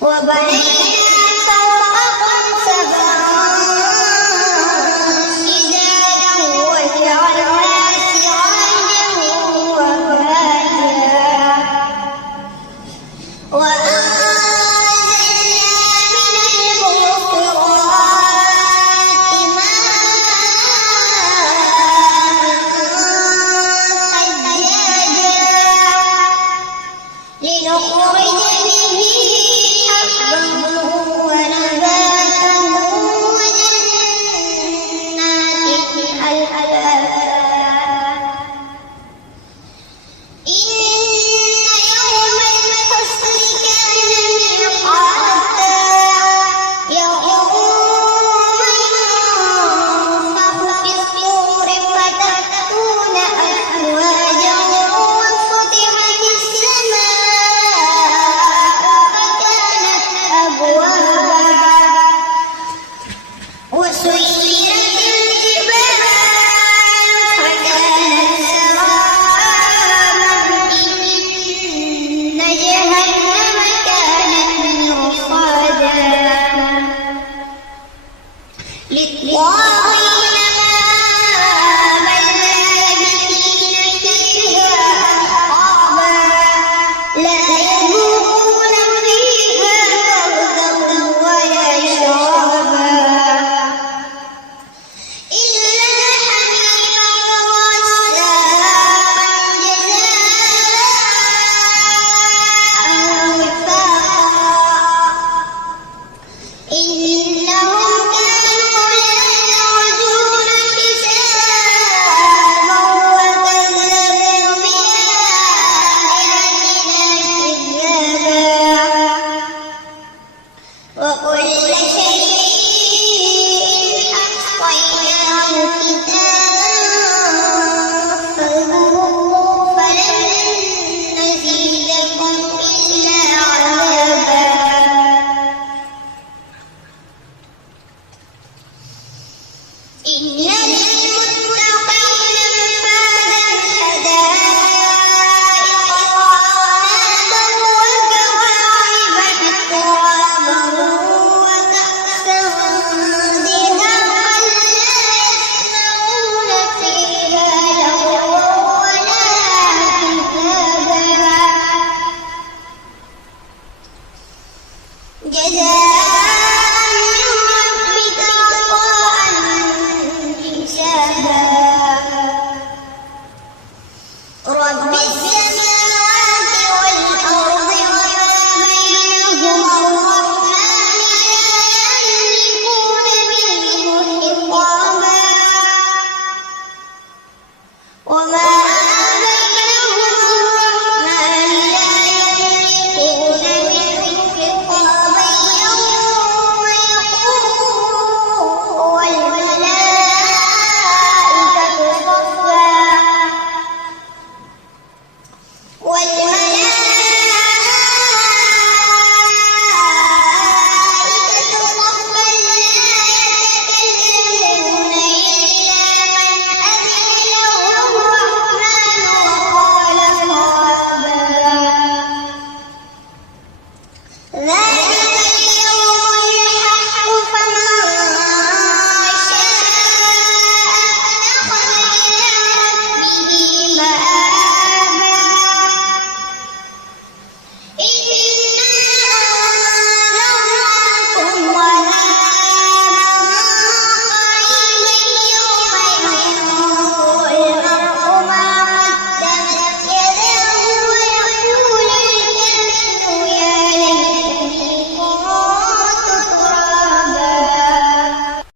وبنينا فوقكم سبعا شدادا وجعلنا سراجا وهاجا وأنزلنا من المعصرات ماء ثجاجا لنخرج به حبا ونباتا وجنات ألفافا إن يوم الفصل كان ميقاتا يوم ينفخ في الصور فتأتون أفواجا وفتحت السماء فكانت أبوابا وسيرت الجبال فكانت سراما إن جهنم كانت مرصادا للطاغين مآبا لابثين فيها أحقابا لا يذوقون فيها بردا ولا شرابا إلا حميما وغساقا جزاء وفاقا إنهم كانوا لا يرجون حسابا وكذبوا بآياتنا كذابا وكل شيء أحصيناه كتابا فذوقوا فلن نزيدكم إلا عذابا إن للمتقين مفازا حدائق وأعنابا وكواعب أترابا وكأسا دهاقا لا يسمعون فيها لغوا ولا كذابا جزاء